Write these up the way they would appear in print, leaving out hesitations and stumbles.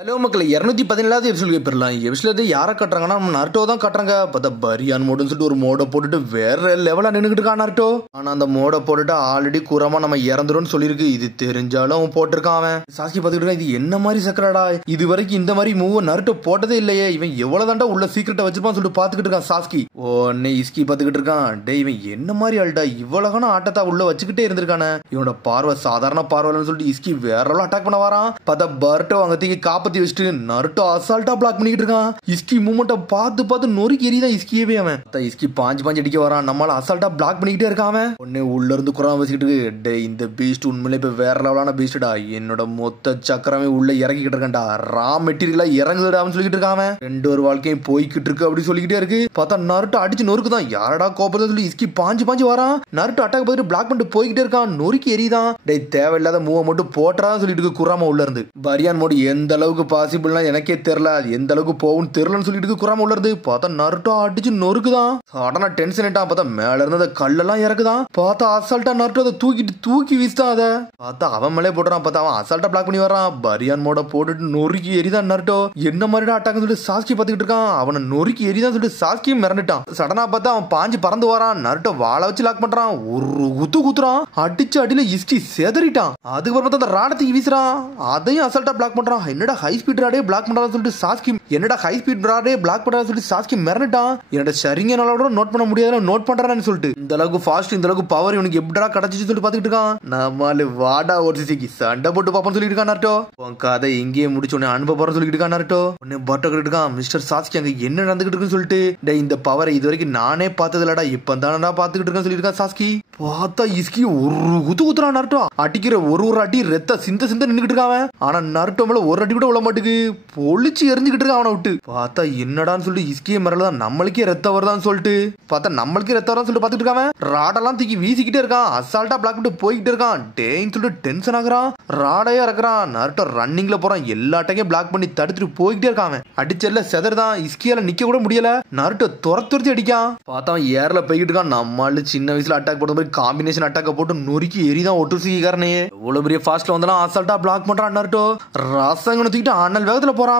Hello மக்கள் 217 episode பெறலாம். Episode யாரை கட்டுறாங்கன்னா நம்ம நருட்டோ தான் கட்டுறாங்க. பார்த்தா பரியான் மோடுன்னு சொல்லிட்டு ஒரு மோடை போட்டுட்டு வேற லெவலா நின்றுட்டு இருக்கான் நருட்டோ. ஆனா அந்த மோடை போட்டுட்டு ஆல்ரெடி கூறமா நம்ம இறந்துரும்னு சொல்லியிருக்கு. இது தெரிஞ்சாலும் அவன் போட்டிருக்கான். அவன் சாஸ்கி பார்த்துக்கிட்டு இது என்ன மாதிரி சக்கரடா, இது வரைக்கும் இந்த மாதிரி மூவ் நருட்டோ போட்டதே இல்லையே, இவன் எவ்வளவு தாண்டா உள்ள சீக்கிரட்டை வச்சிருப்பான்னு சொல்லிட்டு பாத்துக்கிட்டு இருக்கான் சாஸ்கி. உடனே இஸ்கி பாத்துக்கிட்டு இருக்கான். டே இவன் என்ன மாதிரி ஆள்டா, இவ்வளவுக்கான ஆட்டத்தை உள்ள வச்சுக்கிட்டே இருந்திருக்கானே, இவனோட பார்வை சாதாரண பார்வைன்னு சொல்லிட்டு இஸ்கி வேற அட்டாக் பண்ண வரான். பார்த்தா பர்ட்டோ அங்க தூக்கி காப்பத்தி வச்சுட்டு நருட்டோ அசால்ட்டா பிளாக் பண்ணிட்டு இருக்கான். இஸ்கி மூமெண்ட்டை பார்த்து நொறுக்கி எறிதான் இஸ்கியவே. அவன் இஸ்கி பாஞ்சு அடிக்க வரான். நம்மளால அசால்ட்டா பிளாக் பண்ணிக்கிட்டே இருக்கான். அவன் உடனே உள்ள இருந்து குரான் வச்சுக்கிட்டு டே இந்த பீஸ்ட் உண்மையிலே இப்ப வேற லெவலான பீஸ்டா, என்னோட மொத்த சக்கரமே உள்ள இறக்கிட்டு இருக்கேன்டா, ரா மெட்டீரியலா இறங்குதுடான்னு சொல்லிட்டு இருக்கான். ரெண்டு ஒரு வாழ்க்கையும் போய்கிட்டு இருக்கு அப்படி சொல்லிக்கிட்டே இருக்கு. பார்த்தா நருட்டோ அடிச்சு நொறுக்குதான். யாரடா கோபத்தை சொல்லி இஸ்கி பாஞ்சு வரான். நருட்டோ அட்டாக் பார்த்துட்டு பிளாக் பண்ணிட்டு போய்கிட்டே இருக்கான். நொறுக்கி எறிதான். டே தேவையில்லாத மூவ மட்டும் போட்டுறான்னு சொல்லிட்டு இருக்கு குராமா உள்ள இருந்து. பரியான் மோடு எந்த அளவுக்கு பாசிபிள்னா எனக்கே தெரியல, அது எந்த அளவுக்கு போகும் தெரியலன்னு சொல்லிட்டு குராம உள்ள இருந்து. பார்த்தா நருட்டோ அடிச்சு நொறுக்குதான். சடனா டென்ஷன் ஆயிட்டான். பார்த்தா மேல இருந்து அந்த கல்லெல்லாம் இறக்குதான். பார்த்தா அசால்ட்டா நருட்டோ அதை தூக்கி வீசுதான். அதை பார்த்தா அவன் மேலே போட்டுறான். பார்த்தா அவன் அசால்ட்டா பிளாக் பண்ணி வரான். பரியான் மோட போட்டுட்டு நொறுக்கி எரிதான் நருட்டோ. என்ன மாதிரி அட்டாக் சொல்லிட்டு சாஸ்கி பார்த்துக்கிட்டு இருக்கான். அவனை நொறுக்கி எரிதான் சொல்லிட்டு சாஸ்கியும் மிரண்டுட்டான். சடனா பார்த்தா அவன் பாஞ்சு பறந்து வரான். நருட்டோ வாழை வச்சு லாக் பண்றான். ஒரு குத்துறான். அடிச்சு அடியில இஸ்கி செதறிட்டான். அதுக்கப்புறம் பார்த்தா அந்த ராடத்துக்கு வீசுறான். அதையும் அசால்ட்டா பிளாக் பண்றான். என்னடா ஹை ஸ்பீட் ராடே பிளாக் பண்றான்னு சொல்லிட்டு சாஸ்கி மிரண்டுட்டான். என்னோட சரிங்க நோட் பண்ண முடியாத நோட் பண்றான்னு சொல்லிட்டு இந்த அளவுக்கு ஃபாஸ்ட், இந்த அளவுக்கு பவர் இவனுக்கு எப்படா கிடைச்சிச்சு சொல்லிட்டு பாத்துக்கிட்டு இருக்கான். நம்மால வாடா ஒரு சிசிக்கு சண்டை போட்டு பாப்போம்னு சொல்லிட்டு இருக்கான் நருட்டோ. உன் கதை எங்கேயே முடிச்சு உன்னை அனுப்ப போறேன்னு சொல்லிட்டு இருக்கான் நருட்டோ. உன்னை பட்டோ கிட்டு இருக்கான். மிஸ்டர் சாஸ்கி அங்க என்ன நடந்துகிட்டு இருக்குன்னு சொல்லிட்டு இந்த பவரை இது வரைக்கும் நானே பார்த்தது இல்லடா, இப்ப தானடா பாத்துக்கிட்டு இருக்கேன்னு சொல்லிட்டு இருக்கான் சாஸ்கி. பார்த்தா இஸ்கி ஒரு குத்துறான் நருட்டோ. அடிக்கிற ஒரு அடி ரத்த சிந்த நின்னுகிட்டு இருக்கான். ஆனா நருட்டோ மேல ஒரு அடி கூட விழ மாட்டுக்கு, பொழிச்சு எரிஞ்சுக்கிட்டு இருக்கான் அவனை விட்டு. பார்த்தா என்னடான்னு சொல்லிட்டு இஸ்கியே மிரளதான். நம்மளுக்கே ரத்தம் வருதான்னு சொல்லிட்டு பார்த்தா நம்மளுக்கே ரத்தம் வருதான்னு சொல்லிட்டு பாத்துட்டு இருக்கான். ராடெல்லாம் தூக்கி வீசிக்கிட்டே இருக்கான். அசால்ட்டா பிளாக் பண்ணிட்டு போய்கிட்டே இருக்கான். டேன்னு சொல்லிட்டு டென்ஷன் ஆகுறான். ராடையா இருக்கிறான். நருட்டோ ரன்னிங்ல போறான். எல்லா அட்டையும் பிளாக் பண்ணி தடுத்துட்டு போய்கிட்டே இருக்கான். அடிச்சல்ல செதறதான். இஸ்கியால நிக்க கூட முடியல. நருட்டோ துரத்தி அடிக்கான். பார்த்தா ஏர்ல போய்கிட்டு இருக்கான். நம்மளு சின்ன வயசுல அட்டாக் போட்ட மாதிரி காம்பினேஷன் அட்டாக்க போட்டு நொறுக்கி எரிதான் ஒட்டுசிக்காரனே. எவ்வளவு பெரிய ஃபாஸ்ட்ல வந்தாலும் அசால்ட்டா பிளாக் பண்றான் நருட்டோ. ரசங்கன்னு தூக்கிட்டு அண்ணல் வேகத்துல போறான்.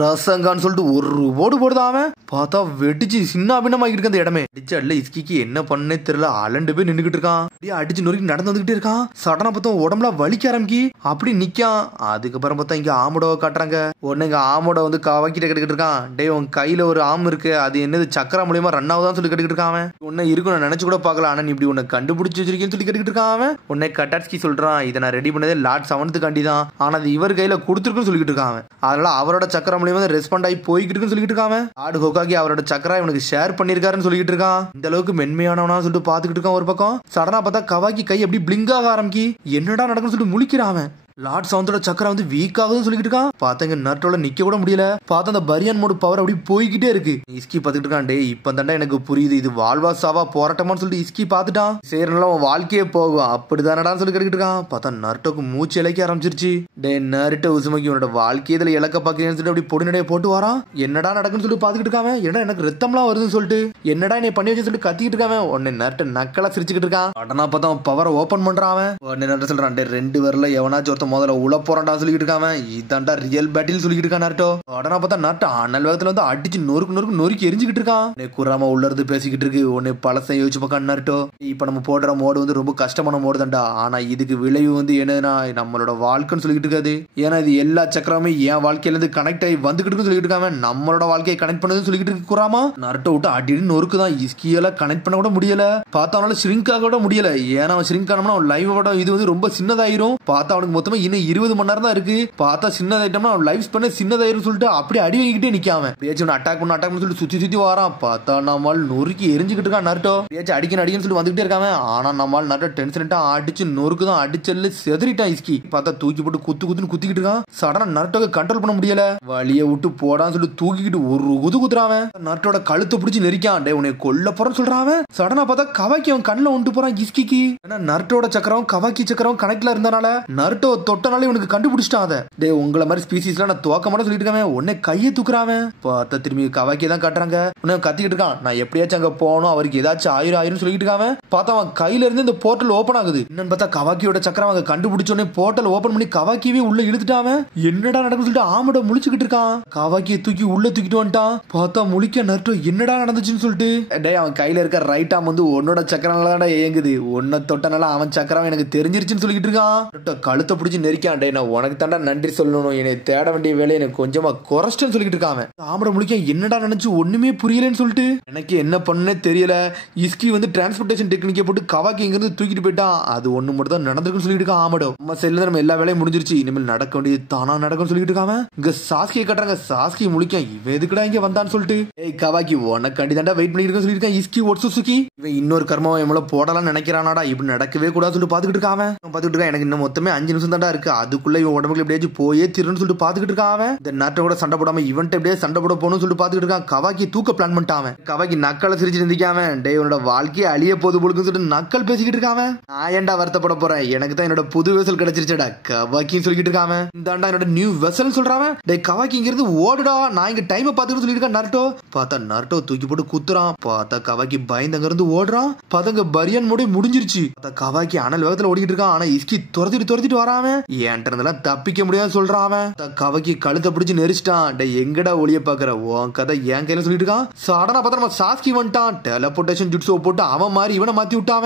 ரசங்கான்னு சொல்லிட்டு ஒரு ஓடு போடுதான். பார்த்தா வெடிச்சு சின்ன அபிநமாக்கிட்டு இருக்க அந்த இடமே. அடிச்சு அடில இஸ்கிக்கு என்ன பண்ணே தெரியல, அலண்டு போய் நின்னுகிட்டு இருக்கான். அப்படியே அடிச்சு நொறுக்கி நடந்து வந்துகிட்டே இருக்கான். சடனா பார்த்தா உடம்புல வலிக்க ஆரம்பிக்கி அப்படி நிக்கான். அதுக்கப்புறம் பார்த்தா இங்க ஆமோடவை காட்டுறாங்க. உடனே இங்க ஆமோட வந்து கவக்கிட்ட கட்டுக்கிட்டு இருக்கான். டே உன் கையில ஒரு ஆம் இருக்கு, அது என்னது சக்கர மூலியமா ரன் ஆகுதான் சொல்லி கட்டுக்கிட்டு இருக்கான். உன்னை இருக்கும் நான் நினைச்சு கூட பாக்கல, ஆனா நீ இப்படி உன்னை கண்டுபிடிச்சு வச்சிருக்கேன்னு சொல்லி கட்டுக்கிட்டு இருக்கான். உன்னை கட்டாட்ஸ்கி சொல்றான், இதை நான் ரெடி பண்ணதே லார்ட் 7th காண்டி தான், ஆனா அது இவர் கையில கொடுத்துருக்குன்னு சொல்லிட்டு இருக்கான். அதனால அவரோட சக்கர மூலியமா ரெஸ்பாண்ட் ஆகி போய்கிட்டு இருக்குன்னு சொல்லிட்டு இருக்கான். ஆடு ஹோகாகி அவரோட சக்கரா இவனுக்கு ஷேர் பண்ணிருக்காருன்னு சொல்லிட்டு இருக்கான். இந்த அளவுக்கு மென்மையானவனா சொல்லிட்டு பாத்துக்கிட்டு இருக்கான். ஒரு பக்கம் சடனா பார்த்தா கவாக்கி கை எப்படி பிளிங்க் ஆக ஆரம்பிக்கி என்னடா நடக்குன்னு சொல்லிட்டு முழிக்கிறான். லார்ட் 7th சக்கரம் வந்து வீக் ஆகுதுன்னு சொல்லிட்டு இருக்கான். பாத்தங்க நருட்டோல நிக்க கூட முடியல. பார்த்தா அந்த பரியான் மோடு பவர் அப்படி போய்கிட்டே இருக்கு. இஸ்கி பாத்துட்டு இருக்கான். டே இப்ப தாண்டா எனக்கு புரியுது, இது வாழ்வா சாவா போராட்டமான்னு சொல்லிட்டு இஸ்கி பாத்துட்டான். சரி அவன் வாழ்க்கையே போகும் அப்படிதானடான்னு சொல்லி கேட்டுக்கிட்டு இருக்கான். பார்த்தா நருட்டோக்கு மூச்சு இழைக்க ஆரம்பிச்சிருச்சு. டே நருட்டோ உசுமக்கி உன்னோட வாழ்க்கையை இதுல இழக்க பாக்கிறேன்னு சொல்லிட்டு அப்படி பொடி நடைய போட்டு வரான். என்னடா நடக்குன்னு சொல்லிட்டு பாத்துக்கிட்டு இருக்கான். ஏன்னா எனக்கு ரத்தம்லாம் வருதுன்னு சொல்லிட்டு என்னடா நீ பண்ணி வச்சு சொல்லிட்டு கத்திக்கிட்டு இருக்கான். உடனே நருட்டோ நக்கலா சிரிச்சுக்கிட்டு இருக்கான். உடனே பார்த்தா அவன் பவரை ஓபன் பண்றான். உடனே நருட்டோ சொல்றான், டே 2 வரல எவனாச்சும் ஒருத்த முதல்ல உள்ள போறான்டா சொல்லிட்டு இருக்கான். இதான்டா ரியல் பேட்டில் சொல்லிட்டு இருக்கான் நருட்டோ. உடனே பார்த்தா நருட்டோ அனல் வேகத்துல வந்து அடிச்சு நொறுக்கி எரிஞ்சுக்கிட்டு இருக்கான். குராமா உள்ள இருந்து பேசிக்கிட்டு இருக்கு. உன்னை பழசை யோசிச்சு பார்க்க நருட்டோ, இப்ப நம்ம போடுற மோடு வந்து ரொம்ப கஷ்டமான மோடு தான்டா, ஆனா இதுக்கு விளைவு வந்து என்னதுன்னா நம்மளோட வாழ்க்கைன்னு சொல்லிட்டு இருக்காது. ஏன்னா இது எல்லா சக்கரமே என் வாழ்க்கையில இருந்து கனெக்ட் ஆகி வந்துகிட்டு சொல்லிட்டு இருக்காங்க. நம்மளோட வாழ்க்கையை கனெக்ட் பண்ணதுன்னு சொல்லிட்டு இருக்கு குராமா. நருட்டோ விட்டு அடின்னு நொறுக்குதான். இஸ்கியால கனெக்ட் பண்ண கூட முடியல. பார்த்தா அவனால ஷ்ரிங்க் ஆக கூட முடியல. ஏன்னா அவன் ஷ்ரிங்க் ஆனோம்னா அவன் லைவோட இது வந்து ரொம்ப சின்னதாயிரும். பார்த்தா அவனுக்கு மொத்தமா இன்னும் 20 மணி நேரம் தான் இருக்கு. பார்த்தா சின்னதாயிட்டோம்னா அவன் லைஃப் ஸ்பேன் சின்னதாயிரும் சொல்லிட்டு அப்படி அடி வாங்கிக்கிட்டே நிக்காம பேச்சு அட்டாக் பண்ண சொல்லிட்டு சுத்தி வரான். பார்த்தா நம்மால் நொறுக்கி எரிஞ்சுக்கிட்டு இருக்கான் நருட்டோ. பேச்சு அடிக்கன்னு சொல்லி வந்துகிட்டே இருக்காங்க. ஆனா நம்மால் நருட்டோ டென்ஷன் அடிச்சு நொறுக்குதான். அடிச்சல்ல செதறிட்டான் இஸ்கி. பார்த்தா தூக்கி போட்டு குத்துன்னு குத்திக்கிட்டு இருக்கான். சடனா நருட்டோவை கண்ட்ரோல் பண்ண முடியல. வழிய விட்டு போடான்னு சொல்லி தூக்கிக்கிட்டு ஒரு குத்துறான். நருட்டோட கழுத்தை பிடிச்சி நெரிக்கான். டே உன்னை கொல்ல போறன்னு சொல்றான். சடனா பார்த்தா கவாக்கி அவன் கண்ணுல ஒன்று போறான் இஸ்கிக்கு. ஏன்னா நருட்டோட சக்கரம் கவாக்கி சக்கரம் கனெக்ட்ல இருந்தனால நருட்டோ தொட்டனாலே இவனுக்கு கண்டுபிடிச்சிட்டான் அதை. டே உங்களை மாதிரி ஸ்பீசிஸ்லாம் நான் தோக்க மாட்டேன் சொல்லிட்டு இருக்கான். உடனே கையை தூக்குறான். பார்த்தா திரும்பி கவாக்கியை தான் காட்டுறாங்க. உடனே கத்திக்கிட்டு இருக்கான். நான் எப்படியாச்சும் அங்க போகணும், அவருக்கு ஏதாச்சும் ஆயிரம் சொல்லிட்டு இருக்கான். பார்த்தா அவன் கையில இருந்து இந்த போர்ட்டல் ஓபன் ஆகுது. என்னன்னு பார்த்தா கவாக்கியோட சக்கரம் அவங்க கண்டுபிடிச்சோடனே போர்ட்டல் ஓபன் பண்ணி கவாக்கியவே உள்ள இழுத்துட்டான். என்னடா நடக்கும் சொல்லிட்டு ஆமட முழிச்சுக்கிட்டு இருக்கான். கவாக்கியை தூக்கி உள்ள தூக்கிட்டு வந்துட்டான். பார்த்தா முழிக்க நருட்டோ என்னடா நடந்துச்சுன்னு சொல்லிட்டு டே அவன் கையில இருக்க ரைட் ஆம் வந்து உன்னோட சக்கரனால இயங்குது, உன்னை தொட்டனால அவன் சக்கரம் எனக்கு தெரிஞ்சிருச்சுன்னு சொல்லிட்டு இருக்கான். கழுத்தை பிடிச்சி நெரிக்கான். டே நான் உனக்கு தாண்டா நன்றி சொல்லணும், என்னை தேட வேண்டிய வேலையை எனக்கு கொஞ்சமா குறைச்சிட்டேன்னு சொல்லிட்டு இருக்கான். ஆமட முழிக்க என்னடா நினைச்சு ஒண்ணுமே புரியலன்னு சொல்லிட்டு எனக்கு என்ன பண்ணே தெரியல. இஸ்கி வந்து டிரான்ஸ்போர்டேஷன் டெக்னிக்கை போட்டு கவாக்கி இங்க இருந்து தூக்கிட்டு போயிட்டான். அது ஒண்ணு மட்டும் தான் நடந்திருக்குன்னு சொல்லிட்டு இருக்கான். ஆமடோ நம்ம செல்ல நம்ம எல்லா வேலையும் முடிஞ்சிருச்சு, இனிமேல் நடக்க வேண்டியது தானா நடக்கும்னு சொல்லிட்டு இருக்காம. இங்க சாஸ்கியை கட்டுறாங்க. சாஸ்கி முழிக்க இவன் எதுக்குடா இங்க வந்தான்னு சொல்லிட்டு ஏய் கவாக்கி உனக்காண்டி தாண்டா வெயிட் பண்ணிட்டு இருக்க சொல்லியிருக்கான். இஸ்கி ஒட்சுசுகி இவன் இன்னொரு கர்மாவை எவ்வளவு போடலாம்னு நினைக்கிறானாடா. இப்படி நடக்கவே கூடாது சொல்லிட்டு பாத்துக்கிட்டு இருக்கான். பாத்துக்கிட்டு இருக்கான். எனக்கு இன்னும் மொத்தமே 5 நிமிஷம் தாண்டா இருக்கு, அதுக்குள்ள இவன் உடம்புல எப்படியாச்சும் போயே திருன்னு சொல்லிட்டு பாத்துக்கிட்டு இருக்கான். இந்த நாட்டை கூட சண்டை போடாம இவன்ட்ட எப்படியே சண்டை போட போகணும்னு சொல்லிட்டு பாத்துக்கிட்டு இருக்கான். கவாக்கி தூக்க பிளான் பண்ணிட்டான். கவாக்கி நக்கலை சிரிச்சு நிந்திக்காம டே உன்னோட வாழ்க்கையை அழிய போது போலுக்குன்னு சொல்லிட்டு நக்கல் பேசிக்கிட்டு இருக்காம. நான் ஏன்டா வருத்தப்பட போறேன், எனக்கு தான் என்னோட புது வெசல் கிடைச்சிருச்சடா கவாக்கின்னு சொல்லிட்டு இருக்காம. இந்தாண்டா என்னோட நியூ வெசல் சொல்றான். டே கவாக்கி இங்க இருந்து ஓடுடா, நான் இங்க டைமை பாத்துக்கிட்டு சொல்லிட்டு இருக்கேன் நருட்டோ. பார்த்தா நருட்டோ தூக்கி போட்டு குத்துறான். பார்த்தா கவாக்கி பயந்து அங்க இருந்து ஓடுறான். பார்த்தா பரியன் மோடி முடிஞ்சிருச்சு. பார்த்தா கவாக்கி அனல் வேகத்துல ஓடிக்கிட்டு இருக்கான். ஆனா இஸ்கி துரத்திட்டு வராம என்கிட்ட இருந்தெல்லாம் தப்பிக்க முடியாது சொல்றான். கவாக்கி கழுத்தை பிடிச்சு நெரிச்சிட்டான். டே எங்கடா ஒளிய பாக்குற, உன் கதை என் கையில சொல்லிட்டு இருக்கான். சடனா பார்த்தா நம்ம சாஸ்கி வந்துட்டான். டெலபோர்டேஷன் ஜுட்ஸோ போட்டு அவன் மாதிரி இவனை மாத்தி விட்டான்.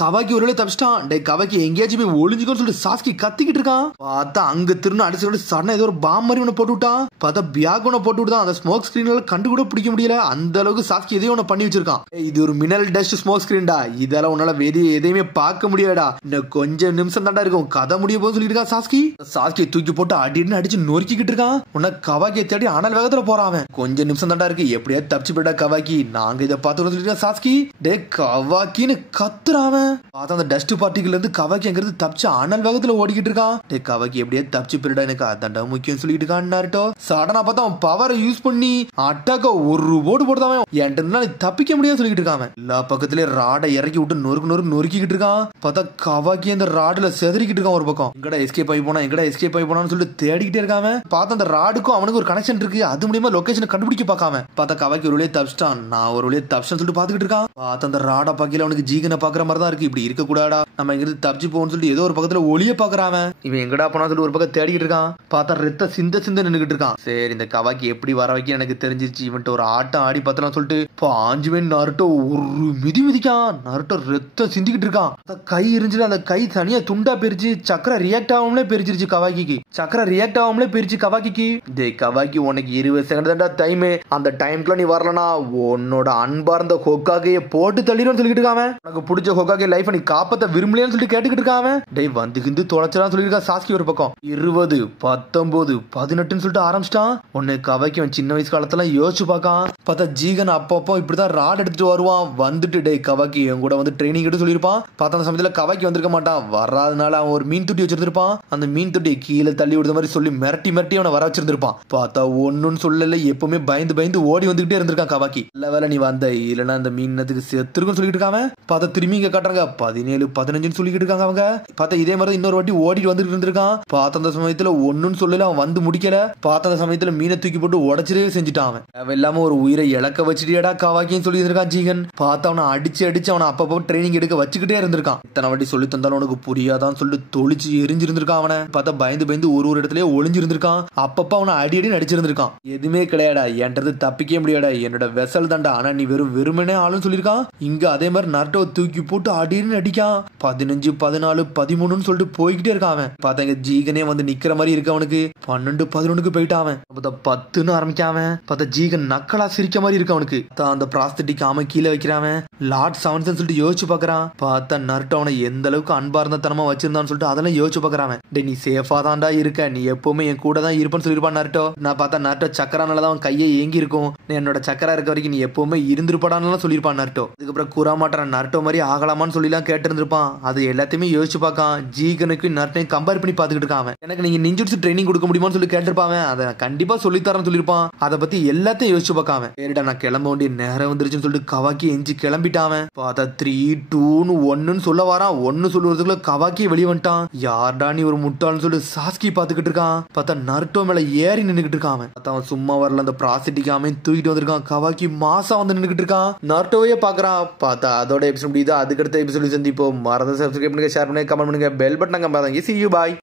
கவாக்கி ஒரு வேளை தப்பிச்சிட்டான். டே கவாக்கி எங்கேயாச்சும் போய் ஒளிஞ்சுக்கோன்னு சொல்லிட்டு சாஸ்கி கத்திக்கிட்டு இருக்கான். பார்த்தா அங்க திருன்னு அடிச்சு சடனா ஏதோ ஒரு பாம் மாதிரி ஒண்ணு போட்டு விட்டான். பார்த்தா பியாக் ஒண்ணு போட்டு விட்டான். அந்த ஸ்மோக் ஸ்கிரீன்ல கண்டு கூட பிடிக்க முடியல, அந்த அளவுக்கு சாஸ்கி எதையும் ஒண்ணு பண்ணி வச்சிருக்கான். இது ஒரு மினரல் டஸ்ட் ஸ்மோக் ஸ்கிரீன்டா, இதெல்லாம் உன்னால வெளியே எதையுமே பார்க்க முடியாடா. இன்னும் கொஞ்சம் நிமிஷம் தாண்டா இருக்கும், கதை முடிய போது சொல்லிட்டு இருக்கான் சாஸ்கி. சாஸ்கியை தூக்கி போட்டு அடின்னு அடிச்சு நொறுக்கிட்டு இருக்கான். உன்ன கவாக்கியை தேடி அனல் வேகத்துல போறான். கொஞ்சம் நிமிஷம் தாண்டா இருக்கு, எப்படியா தப்பிச்சு போயிட்டா கவாக்கி, நாங்க இதை பார்த்து சொல்லிட்டு சாஸ்கி. டே கவாக்கின்னு கத்துறான். பார்த்தா அந்த டஸ்ட் பார்ட்டிகள்ல இருந்து கவாக்கி அங்கிருந்து தப்பிச்சு அனல் வேகத்துல ஓடிக்கிட்டு இருக்கான். டே கவாக்கி எப்படியா தப்பிச்சு போயிடா, எனக்கு அதாண்டா முக்கியம் சொல்லிட்டு இருக்கான் நாருட்டோ. சடனா பார்த்தா அவன் பவரை யூஸ் பண்ணி அட்டாக்க ஒரு போடு போடுதான். என்கிட்ட தப்பிக்க முடியாது சொல்லிட்டு இருக்கான். எல்லா பக்கத்துலயும் ராடை இறக்கி விட்டு நொறுக்கிட்டு இருக்கான். பார்த்தா கவாக்கி அந்த ராடுல செதறிக்கிட்டு இருக்கான். ஒரு பக்கம் எங்கடா எஸ்கேப் ஆகி போனான்னு சொல்லிட்டு தேடிக்கிட்டே இருக்காம. பார்த்தா அந்த ராடுக்கும் அவனுக்கு ஒரு கனெக்ஷன் இருக்கு, அது மூலியமா லொகேஷனை கண்டுபிடிக்க பார்க்காம. பார்த்தா கவாக்கி ஒரு வழியே தப்பிச்சிட்டான். நான் ஒரு வழியே தப்பிச்சேன்னு சொல்லிட்டு பாத்துக்கிட்டு இருக்கான். பார்த்தா அந்த ராடை பாக்கல அவனுக்கு ஜீகனை பாக்குற மாதிரி தான் இருக்கு. இப்படி இருக்க கூடாடா, நம்ம இங்கிருந்து தப்பிச்சு போகணும்னு சொல்லிட்டு ஏதோ ஒரு பக்கத்துல ஒளிய பாக்குறான். இவன் எங்கடா போனா சொல்லிட்டு ஒரு பக்கம் தேடிக்கிட்டு இருக்கான். பார்த்தா ரத்த சிந்த நின்னுகிட்டு இருக்கான். சரி இந்த கவாக்கி எப்படி வர வைக்க எனக்கு தெரிஞ்சிருச்சு. இவன்ட்டு ஒரு ஆட்டம் ஆடி பத்தலாம் சொல்லிட்டு பாஞ்சுமே நருட்டோ ஒரு மிதிக்கான். நருட்டோ ரத்தம் சிந்திக்கிட்டு இருக்கான். கை இருந்துச்சு, அந்த கை தனியா துண்டா பிரிச்சு சக்கரை ரியாக்ட் ஆகாமலே பிரிச்சிருச்சு கவாக்கிக்கு. டே கவாக்கி உனக்கு 20 செகண்ட் தான்டா டைம், அந்த டைம்க்குள்ள நீ வரலனா உன்னோட அன்பார்ந்த ஹொக்காகையை போட்டு தள்ளிடும் சொல்லிட்டு இருக்காம. உனக்கு பிடிச்ச ஹொக்காகை லைஃப் நீ காப்பாத்த விரும்பலையான்னு சொல்லிட்டு கேட்டுக்கிட்டு இருக்காம. டே வந்து தொலைச்சலாம் சொல்லிருக்கா சாஸ்கி. ஒரு பக்கம் 20 19 18 சொல்லிட்டு ஆரம்பிச்சிட்டான். உன்னை கவாக்கி அவன் சின்ன வயசு காலத்துல யோசிச்சு பார்க்கான். பார்த்தா ஜீகன் அப்பப்போ இப்படிதான் ராட் எடுத்துட்டு வருவான். வந்துட்டு டே கவாக்கி என் கூட வந்து ட்ரைனிங் எடுத்து சொல்லியிருப்பான். பார்த்தா அந்த சமயத்துல கவாக்கி வந்திருக்க மாட்டான். வராதனால அவன் ஒரு மீன் தொட்டி வச்சிருந்திருப்பான். அந்த மீன் தொட்டியை கீழே தள்ளி விடுற மாதிரி சொல்லி மிரட்டி அவனை வர வச்சிருந்திருப்பான். பார்த்தா ஒன்னுன்னு சொல்லல, எப்பவுமே பயந்து ஓடி வந்துகிட்டே இருந்திருக்கான் கவாக்கி. நல்ல வேலை நீ வந்த, இல்லைன்னா அந்த மீனத்துக்கு செத்துருக்கும் சொல்லிட்டு இருக்காங்க. பார்த்தா திரும்பி இங்க காட்டுறாங்க 17 15 சொல்லிட்டு இருக்காங்க அவங்க. பார்த்தா இதே மாதிரி இன்னொரு வாட்டி ஓடிட்டு வந்துட்டு இருந்திருக்கான். பார்த்த அந்த சமயத்துல ஒன்னுன்னு சொல்லல, அவன் வந்து முடிக்கல. பார்த்த அந்த சமயத்துல மீனை தூக்கி போட்டு உடச்சிட்டே செஞ்சுட்டான். அவன் இல்லாம ஒரு உயிரை இழக்க வச்சுட்டியடா கவாக்கின்னு சொல்லி இருக்கான் ஜீகன். பார்த்தா அவனை அடிச்சு அவனை அப்பப்போ ட்ரைனிங் எடுக்க வச்சுக்கிட்டே இருந்திருக்கான். இத்தனை வாட்டி சொல்லி தந்தாலும் உனக்கு புரியாதான்னு சொல்லிட்டு தொளிச்சு எரிஞ்சிருந்திருக்கான். அவனை பார்த்தா பயந்து ஒரு இடத்துலயே ஒளிஞ்சிருந்திருக்கான். அப்பப்ப அவனை அடி நடிச்சிருந்திருக்கான். எதுவுமே கிடையாடா, என்றது தப்பிக்க முடியாடா, என்னோட வெசல் தாண்டா, ஆனா நீ வெறுமனே ஆளுன்னு சொல்லியிருக்கான். இங்க அதே மாதிரி நருட்டோ தூக்கி போட்டு அடின்னு அடிக்கான். 15 14 13 சொல்லிட்டு போய்கிட்டே இருக்கான். பார்த்தா இங்க ஜீகனே வந்து நிக்கிற மாதிரி இருக்கு. அவனுக்கு 12 11 போயிட்டான். 10ன்னு ஆரம்பிக்காம பார்த்தா ஜீகன் நக்கலா சிரிக்க மாதிரி இருக்கு. அவனுக்கு அந்த பிராஸ்தட்டிக் அவன் கீழே வைக்கிறான். லார்ட் செவன்ஸ் சொல்லிட்டு யோசிச்சு பாக்குறான். பார்த்தா நருட்டோ அவனை எந்த அளவுக்கு அன்பார்ந்த தனமா வச்சிருந்தான்னு சொல்லிட்டு அதெல்லாம் யோசிச்சு பாக்குறான். நீ சேஃபா தான்டா இருக்க, நீ எப்பவுமே என் கூட தான் இருப்பேன்னு சொல்லிருப்பான் நருட்டோ. நான் பார்த்தா நருட்டோ சக்கரானாலதான் அவன் கையை ஏங்கி இருக்கும். என்னோட சக்கரா இருக்க வரைக்கும் நீ எப்பவுமே இருந்திருப்படான்னு சொல்லிருப்பான் நருட்டோ. இதுக்கப்புறம் கூறாமாட்டான் நருட்டோ மாதிரி ஆகலாமான்னு சொல்லி எல்லாம் கேட்டு இருந்திருப்பான். அது எல்லாத்தையுமே யோசிச்சு பார்க்கான். ஜீகனுக்கு நருட்டையும் கம்பேர் பண்ணி பாத்துக்கிட்டு இருக்கான். எனக்கு நீங்க நிஞ்சுட்சு ட்ரைனிங் கொடுக்க முடியுமான்னு சொல்லி கேட்டிருப்பான். அதை கண்டிப்பா சொல்லித்தரேன்னு சொல்லிருப்பான். அதை பத்தி எல்லாத்தையும் யோசிச்சு பார்க்காம சரிடா நான் கிளம்ப வேண்டிய நேரம் வந்துருச்சுன்னு சொல்லிட்டு கவாக்கி எஞ்சி கிளம்பிட்டான். பார்த்தா 3 2 1 சொல்ல வரான். 1 சொல்லுறதுக்குள்ள கவாக்கி வெளியே வந்துட்டான். யார் வாடா நீ ஒரு முட்டாள்னு சொல்லிட்டு சாஸ்கி பாத்துக்கிட்டு இருக்கான். பார்த்தா நருட்டோ மேல ஏறி நின்னுகிட்டு இருக்கான். அவன் சும்மா வரல, அந்த ப்ராசிட்டிக்கு அவன் தூக்கிட்டு வந்திருக்கான். கவாக்கி மாசா வந்து நின்னுகிட்டு இருக்கான். நருட்டோவே பாக்குறான். பார்த்தா அதோட எபிசோட் முடியுது. அதுக்கடுத்த எபிசோட் சந்திப்போம். மறந்து சப்ஸ்கிரைப் பண்ணுங்க, ஷேர் பண்ணுங்க, கமெண்ட் பண்ணுங்க, பெல் பட்டன் பாருங்க. See you, bye.